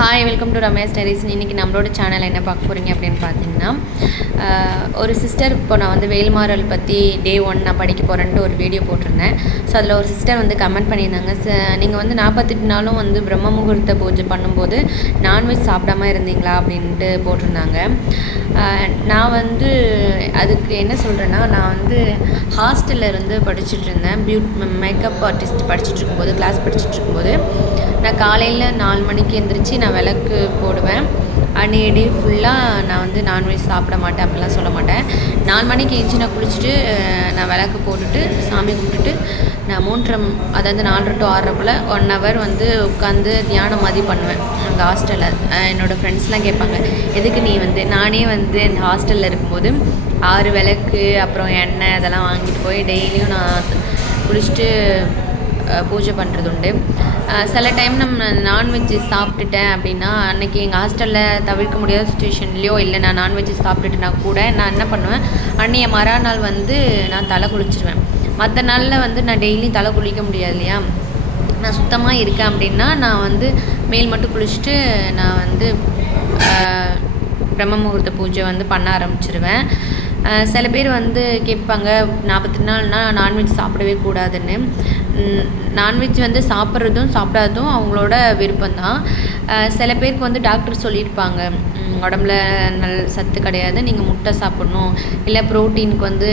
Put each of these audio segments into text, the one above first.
Hi welcome to Ramesh டெரிஸ். இன்றைக்கி நம்மளோட சேனல் என்ன பார்க்க போகிறீங்க அப்படின்னு பார்த்தீங்கன்னா, ஒரு சிஸ்டர் இப்போ நான் வந்து வேல்மாறல் பற்றி டே 1 நான் படிக்க போகிறேன்ட்டு ஒரு வீடியோ போட்டிருந்தேன். ஸோ அதில் ஒரு சிஸ்டர் வந்து கமெண்ட் பண்ணியிருந்தாங்க, நீங்கள் வந்து 48 நாளும் வந்து பிரம்ம முகூர்த்த பூஜை பண்ணும்போது நான்வெஜ் சாப்பிடாம இருந்தீங்களா அப்படின்ட்டு போட்டிருந்தாங்க. நான் வந்து அதுக்கு என்ன சொல்கிறேன்னா, நான் வந்து ஹாஸ்டலில் இருந்து படிச்சுட்டு இருந்தேன். மேக்கப் ஆர்டிஸ்ட் படிச்சுட்டு இருக்கும்போது, கிளாஸ் படிச்சுட்டு இருக்கும்போது நான் காலையில் 4 மணிக்கு எழுந்திரிச்சு நான் விளக்கு போடுவேன். அன்றைய டே ஃபுல்லாக நான் வந்து நான்வெஜ் சாப்பிட மாட்டேன், அப்படிலாம் சொல்ல மாட்டேன். 4 மணிக்கு எழுந்துச்சி நான் குளிச்சுட்டு நான் விளக்கு போட்டுட்டு சாமி கும்பிட்டுட்டு நான் 3:30 அதாவது 4 to 6 போல் 1 hour வந்து உட்காந்து தியானம் மாதிரி பண்ணுவேன். அந்த ஹாஸ்டலில் என்னோடய ஃப்ரெண்ட்ஸ்லாம் கேட்பாங்க, எதுக்கு நீ வந்து நானே வந்து இந்த ஹாஸ்டலில் இருக்கும்போது 6 விளக்கு அப்புறம் எண்ணெய் அதெல்லாம் வாங்கிட்டு போய் டெய்லியும் நான் குளிச்சுட்டு பூஜை பண்ணுறது உண்டு. சில டைம் நம்ம நான்வெஜ்ஜு சாப்பிட்டுட்டேன் அப்படின்னா, அன்றைக்கி எங்கள் ஹாஸ்டலில் தவிர்க்க முடியாத சுச்சுவேஷன்லேயோ இல்லை நான் நான்வெஜ்ஜு சாப்பிட்டுட்டுனா கூட நான் என்ன பண்ணுவேன், அன்றைய மறுநாள் வந்து நான் தலை குளிச்சிடுவேன். மற்ற நாளில் வந்து நான் டெய்லியும் தலை குளிக்க முடியாது இல்லையா. நான் சுத்தமாக இருக்கேன் அப்படின்னா நான் வந்து மேல் மட்டும் குளிச்சுட்டு நான் வந்து பிரம்ம முகூர்த்த பூஜை வந்து பண்ண ஆரம்பிச்சிருவேன். சில பேர் வந்து கேட்பாங்க, 48 நாள்னால் நான்வெஜ் சாப்பிடவே கூடாதுன்னு. நான்வெஜ் வந்து சாப்பிட்றதும் சாப்பிடாததும் அவங்களோட விருப்பம்தான். சில பேருக்கு வந்து டாக்டர் சொல்லியிருப்பாங்க, உடம்புல சத்து கிடையாது, நீங்கள் முட்டை சாப்பிட்ணும், இல்லை ப்ரோட்டீனுக்கு வந்து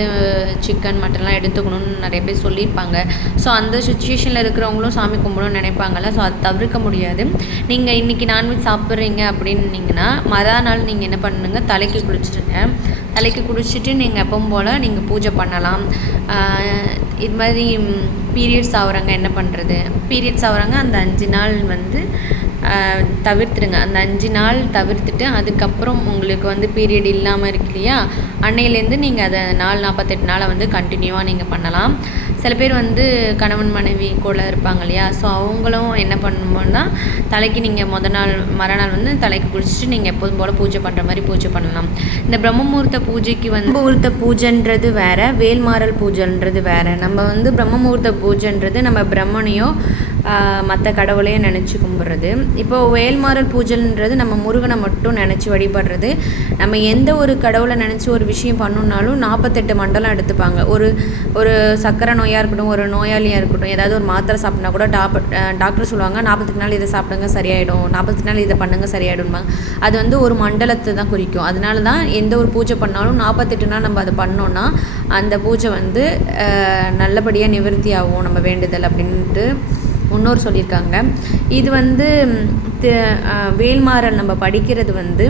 சிக்கன் மட்டன்லாம் எடுத்துக்கணும்னு நிறைய பேர் சொல்லியிருப்பாங்க. ஸோ அந்த சுச்சுவேஷனில் இருக்கிறவங்களும் சாமி கும்பிடணும்னு நினைப்பாங்கள்ல. ஸோ அது தவிர்க்க முடியாது. நீங்கள் இன்றைக்கி நான்வெஜ் சாப்பிட்றீங்க அப்படின்னீங்கன்னா மறுநாள் நீங்கள் என்ன பண்ணுங்க, தலைக்கு குளிச்சுடுங்க. தலைக்கு குளிச்சுட்டு நீங்கள் எப்பவும் போல் நீங்கள் பூஜை பண்ணலாம். இது மாதிரி பீரியட்ஸ் ஆகுறாங்க என்ன பண்ணுறது, பீரியட்ஸ் ஆகுறாங்க அந்த 5 நாள் வந்து தவிர்த்துடுங்க. அந்த 5 நாள் தவிர்த்துட்டு அதுக்கப்புறம் உங்களுக்கு வந்து பீரியட் இல்லாமல் இருக்கு இல்லையா, அன்னையிலேருந்து நீங்கள் அதை 48 நாளை வந்து கண்டினியூவாக நீங்கள் பண்ணலாம். சில பேர் வந்து கணவன் மனைவி கூட இருப்பாங்க இல்லையா, ஸோ அவங்களும் என்ன பண்ணணும்னா, தலைக்கு நீங்கள் மறுநாள் வந்து தலைக்கு குளிச்சுட்டு நீங்கள் எப்போதும் போல் பூஜை பண்ணுற மாதிரி பூஜை பண்ணலாம். இந்த பிரம்ம முகூர்த்த பூஜைக்கு வந்து முகூர்த்த பூஜைன்றது வேறு, வேல்மாறல் பூஜைன்றது வேறு. நம்ம வந்து பிரம்ம முகூர்த்த பூஜைன்றது நம்ம பிரம்மனையோ மற்ற கடவுளையும் நினச்சி கும்பிட்றது. இப்போது வேல்மாறல் பூஜைன்றது நம்ம முருகனை மட்டும் நினச்சி வழிபடுறது. நம்ம எந்த ஒரு கடவுளை நினச்சி ஒரு விஷயம் பண்ணணுன்னாலும் 48 மண்டலம் எடுத்துப்பாங்க. ஒரு சக்கரை நோயாக இருக்கட்டும், ஒரு நோயாளியாக இருக்கட்டும், ஏதாவது ஒரு மாத்திரை சாப்பிட்னா கூட டாக்டர் சொல்லுவாங்க, 48 நாள் இதை சாப்பிடுங்க சரியாயிடும், 48 நாள் இதை பண்ணுங்க சரியாயிடும்பாங்க. அது வந்து ஒரு மண்டலத்தை தான் குறிக்கும். அதனால தான் எந்த ஒரு பூஜை பண்ணாலும் 48 நாள் நம்ம அதை பண்ணோன்னா அந்த பூஜை வந்து நல்லபடியாக நிவர்த்தி ஆகும் நம்ம வேண்டுதல் அப்படின்ட்டு முன்னோர் சொல்லியிருக்காங்க. இது வந்து வேல்மாறல் நம்ம படிக்கிறது வந்து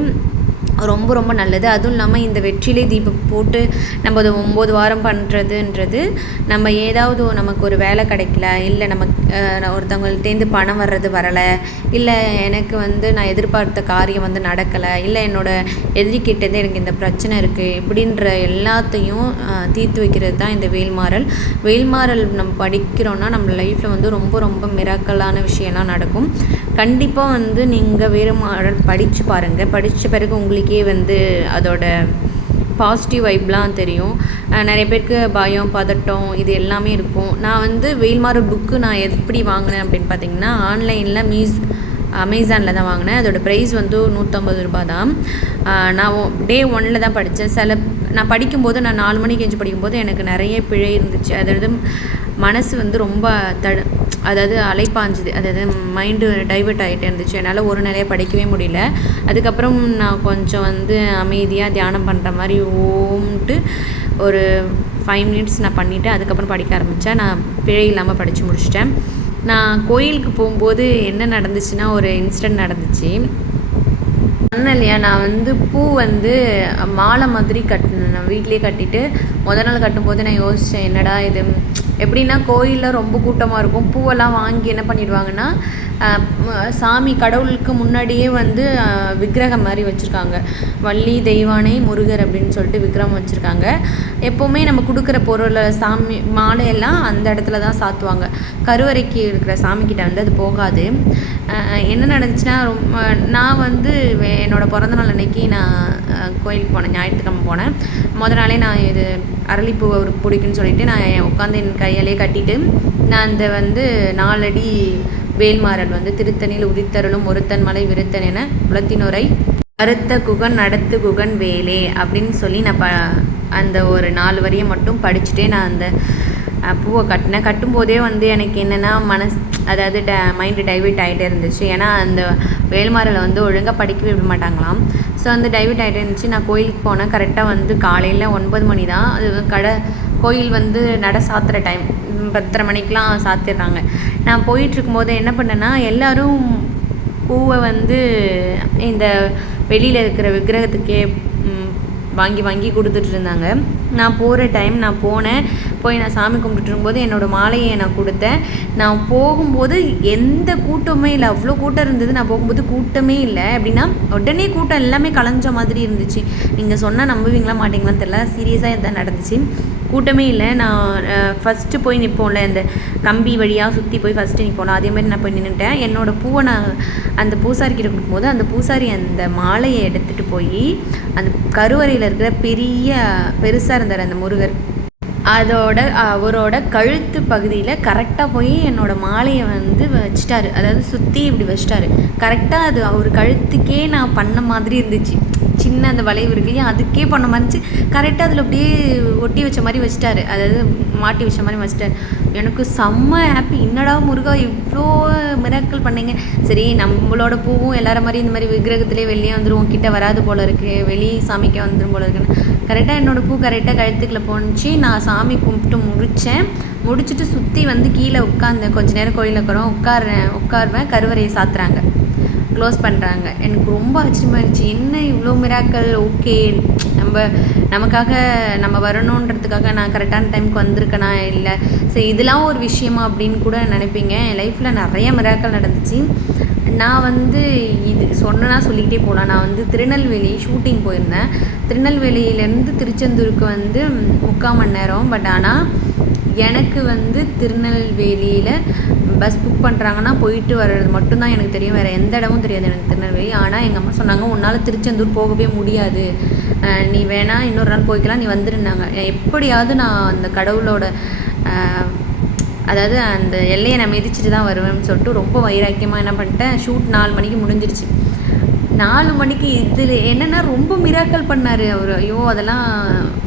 ரொம்ப ரொம்ப நல்லது. அதுவும் இல்லாமல் இந்த வெற்றிலை தீபம் போட்டு நம்ம அதை 9 வாரம் பண்ணுறதுன்றது, நம்ம ஏதாவது நமக்கு ஒரு வேலை கிடைக்கல, இல்லை ஒருத்தவங்கள்ட்டேருந்து பணம் வரலை, இல்லை எனக்கு வந்து நான் எதிர்பார்த்த காரியம் வந்து நடக்கலை, இல்லை என்னோடய எதிரிக்கிட்டேருந்து எனக்கு இந்த பிரச்சனை இருக்குது, இப்படின்ற எல்லாத்தையும் தீர்த்து வைக்கிறது தான் இந்த வேல்மாறல். வேல்மாறல் நம்ம படிக்கிறோன்னா நம்ம லைஃப்பில் வந்து ரொம்ப ரொம்ப மிராக்கலான விஷயம்லாம் நடக்கும். கண்டிப்பாக வந்து நீங்கள் வேல்மாறல் படித்து பாருங்கள். படித்த பிறகு உங்களுக்கே வந்து அதோட பாசிட்டிவ் வைப்லாம் தெரியும். நிறைய பேருக்கு பயம் பதட்டம் இது எல்லாமே இருக்கும். நான் வந்து வேல்மாறல் புக்கு நான் எப்படி வாங்கினேன் அப்படின்னு பார்த்தீங்கன்னா, ஆன்லைனில் அமேசானில் தான் வாங்கினேன். அதோடய ப்ரைஸ் வந்து 150 ரூபா தான். நான் டே 1 தான் படித்தேன். நான் படிக்கும்போது நான் 4 மணிக்கு எழுந்து படிக்கும்போது எனக்கு நிறைய பிழை இருந்துச்சு. அதாவது மனசு வந்து ரொம்ப அதாவது அலைப்பாஞ்சுது, அதாவது மைண்டு டைவர்ட் ஆகிட்டே இருந்துச்சு. என்னால் ஒரு நிலையை படிக்கவே முடியல. அதுக்கப்புறம் நான் கொஞ்சம் வந்து அமைதியாக தியானம் பண்ணுற மாதிரி ஓம்ட்டு ஒரு 5 மினிட்ஸ் நான் பண்ணிவிட்டு அதுக்கப்புறம் படிக்க ஆரம்பித்தேன். நான் பிழை இல்லாமல் படித்து முடிச்சிட்டேன். நான் கோயிலுக்கு போகும்போது என்ன நடந்துச்சுன்னா, ஒரு இன்சிடெண்ட் நடந்துச்சு. சொன்னேன் இல்லையா, நான் வந்து பூ வந்து மாலை மாதிரி கட்டினேன். நான் வீட்லேயே கட்டிட்டு முதல் நாள் கட்டும்போது நான் யோசித்தேன், என்னடா இது எப்படின்னா, கோயிலில் ரொம்ப கூட்டமாக இருக்கும், பூவெல்லாம் வாங்கி என்ன பண்ணிடுவாங்கன்னா, சாமி கடவுளுக்கு முன்னாடியே வந்து விக்கிரகம் மாதிரி வச்சுருக்காங்க. வள்ளி தெய்வானை முருகர் அப்படின்னு சொல்லிட்டு விக்கிரகம் வச்சுருக்காங்க. எப்போவுமே நம்ம கொடுக்குற பொருளை சாமி மாலையெல்லாம் அந்த இடத்துல தான் சாத்துவாங்க. கருவறைக்கு இருக்கிற சாமிக்கிட்ட வந்து அது போகாது. என்ன நடந்துச்சுன்னா, நான் வந்து என்னோடய பிறந்தநாள் அன்னைக்கு நான் கோயிலுக்கு போனேன், ஞாயிற்றுக்கிழமை போனேன். முதல் நாளே நான் இது அரளிப்பூ பிடிக்குன்னு சொல்லிவிட்டு நான் உட்காந்து என் கையாலே கட்டிட்டு நான் அந்த வந்து 4 அடி வேல்மாறல் வந்து திருத்தணியில் உதித்தருளும் ஒருத்தன் மலை விருத்தன் என குலத்தினுரை அறுத்த குகன் நடத்து குகன் வேலே அப்படின்னு சொல்லி நான் அந்த ஒரு 4 வரியை மட்டும் படிச்சுட்டே நான் அந்த பூவை கட்டினேன். கட்டும்போதே வந்து எனக்கு என்னென்னா அதாவது மைண்டு டைவர்ட் ஆகிட்டே இருந்துச்சு. ஏன்னா அந்த வேல்மாறலை வந்து ஒழுங்காக படிக்கவே விட மாட்டாங்களாம். ஸோ வந்து டைவர்ட் ஆகிட்டே இருந்துச்சு. நான் கோயிலுக்கு போனேன். கரெக்டாக வந்து காலையில் 9 மணி தான். அது கோயில் வந்து நட சாத்துகிற டைம் 10:30 மணிக்கெலாம் சாத்திடுறாங்க. நான் போயிட்டுருக்கும்போது என்ன பண்ணேன்னா, எல்லோரும் பூவை வந்து இந்த வெளியில் இருக்கிற விக்கிரகத்துக்கே வாங்கி கொடுத்துட்டு இருந்தாங்க. நான் போகிற டைம் நான் போய் நான் சாமி கும்பிட்டுட்டு இருக்கும்போது என்னோடய மாலையை நான் கொடுத்தேன். நான் போகும்போது எந்த கூட்டமே இல்லை, அவ்வளோ கூட்டம் இருந்தது. நான் போகும்போது கூட்டமே இல்லை. அப்படின்னா உடனே கூட்டம் எல்லாமே கலைஞ்ச மாதிரி இருந்துச்சு. நீங்கள் சொன்னால் நம்புவீங்களா மாட்டிங்களான்னு தெரியல, சீரியஸாக இதுதான் நடந்துச்சு. கூட்டமே இல்லை. நான் ஃபஸ்ட்டு போய் நிற்போம்ல, இந்த கம்பி வழியாக சுற்றி போய் ஃபஸ்ட்டு நிற்போம்ல, அதேமாதிரி நான் போய் நின்றுட்டேன். என்னோடய பூவை நான் அந்த பூசாரிக்கிட்ட கொடுக்கும்போது அந்த பூசாரி அந்த மாலையை எடுத்துகிட்டு போய் அந்த கருவறையில் இருக்கிற பெருசாக இருந்தார் அந்த முருகர், அவரோட கழுத்து பகுதியில் கரெக்டாக போய் என்னோடய மாலையை வந்து வச்சிட்டாரு. அதாவது சுற்றி இப்படி வச்சிட்டாரு. கரெக்டாக அது அவர் கழுத்துக்கே நான் பண்ண மாதிரி இருந்துச்சு. சின்ன அந்த வளைவு இருக்கு இல்லையா, அதுக்கே பண்ண மாதிரி இருந்துச்சு. கரெக்டாக அதில் அப்படியே ஒட்டி வச்ச மாதிரி வச்சிட்டாரு, அதாவது மாட்டி வச்ச மாதிரி வச்சிட்டாரு. எனக்கு செம்ம ஹாப்பி. என்னடா முருகா இவ்வளோ மிராக்கிள் பண்ணீங்க. சரி, நம்மளோட பூவும் எல்லார மாதிரி இந்த மாதிரி விக்கிரகத்திலே வெளியே வந்துடும், கிட்ட வராது போல் இருக்குது, வெளியே சாமிக்கே வந்துடும் போல் இருக்குன்னு கரெக்டாக என்னோடய பூ கரெக்டாக கழுத்துக்குள்ளே போணுச்சு. நான் சாமி கும்பிட்டு முடிச்சுட்டு சுற்றி வந்து கீழே உட்காந்தேன். கொஞ்சம் நேரம் கோயிலில் இருக்கிறோம், உட்காருவேன். கருவறையை சாத்துறாங்க, க்ளோஸ் பண்ணுறாங்க. எனக்கு ரொம்ப ஆச்சரியமாக இருந்துச்சு. என்ன இவ்வளோ மிராக்கள். ஓகே, நமக்காக நம்ம வரணுன்றதுக்காக நான் கரெக்டான டைமுக்கு வந்திருக்கேனா இல்லை, சரி இதெல்லாம் ஒரு விஷயமா அப்படின்னு கூட நினைப்பீங்க. என் லைஃப்பில் நிறைய மிராக்கள் நடந்துச்சு. நான் வந்து இது சொல்லிக்கிட்டே போகலாம். நான் வந்து திருநெல்வேலி ஷூட்டிங் போயிருந்தேன். திருநெல்வேலியிலேருந்து திருச்செந்தூருக்கு வந்து 3/4 மணி நேரம். பட் ஆனால் எனக்கு வந்து திருநெல்வேலியில் பஸ் புக் பண்ணுறாங்கன்னா போயிட்டு வர்றது மட்டும்தான் எனக்கு தெரியும். வேறு எந்த இடமும் தெரியாது எனக்கு திருநெல்வேலி. ஆனால் எங்கள் அம்மா சொன்னாங்க, உன்னால் திருச்செந்தூர் போகவே முடியாது, நீ வேணால் இன்னொரு நாள் போய்க்கலாம், நீ வந்துருந்தாங்க. எப்படியாவது நான் அந்த கடவுளோட அதாவது அந்த எல்லையை நான் மிதிச்சுட்டு தான் வருவேன்னு சொல்லிட்டு ரொம்ப வைராக்கியமாக என்ன பண்ணிட்டேன். ஷூட் 4 மணிக்கு முடிஞ்சிருச்சு. 4 மணிக்கு இதில் என்னென்னா ரொம்ப மிராக்கல் பண்ணார் அவர். ஐயோ, அதெல்லாம்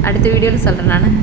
அடுத்த வீடியோவில் சொல்கிறேன் நான்.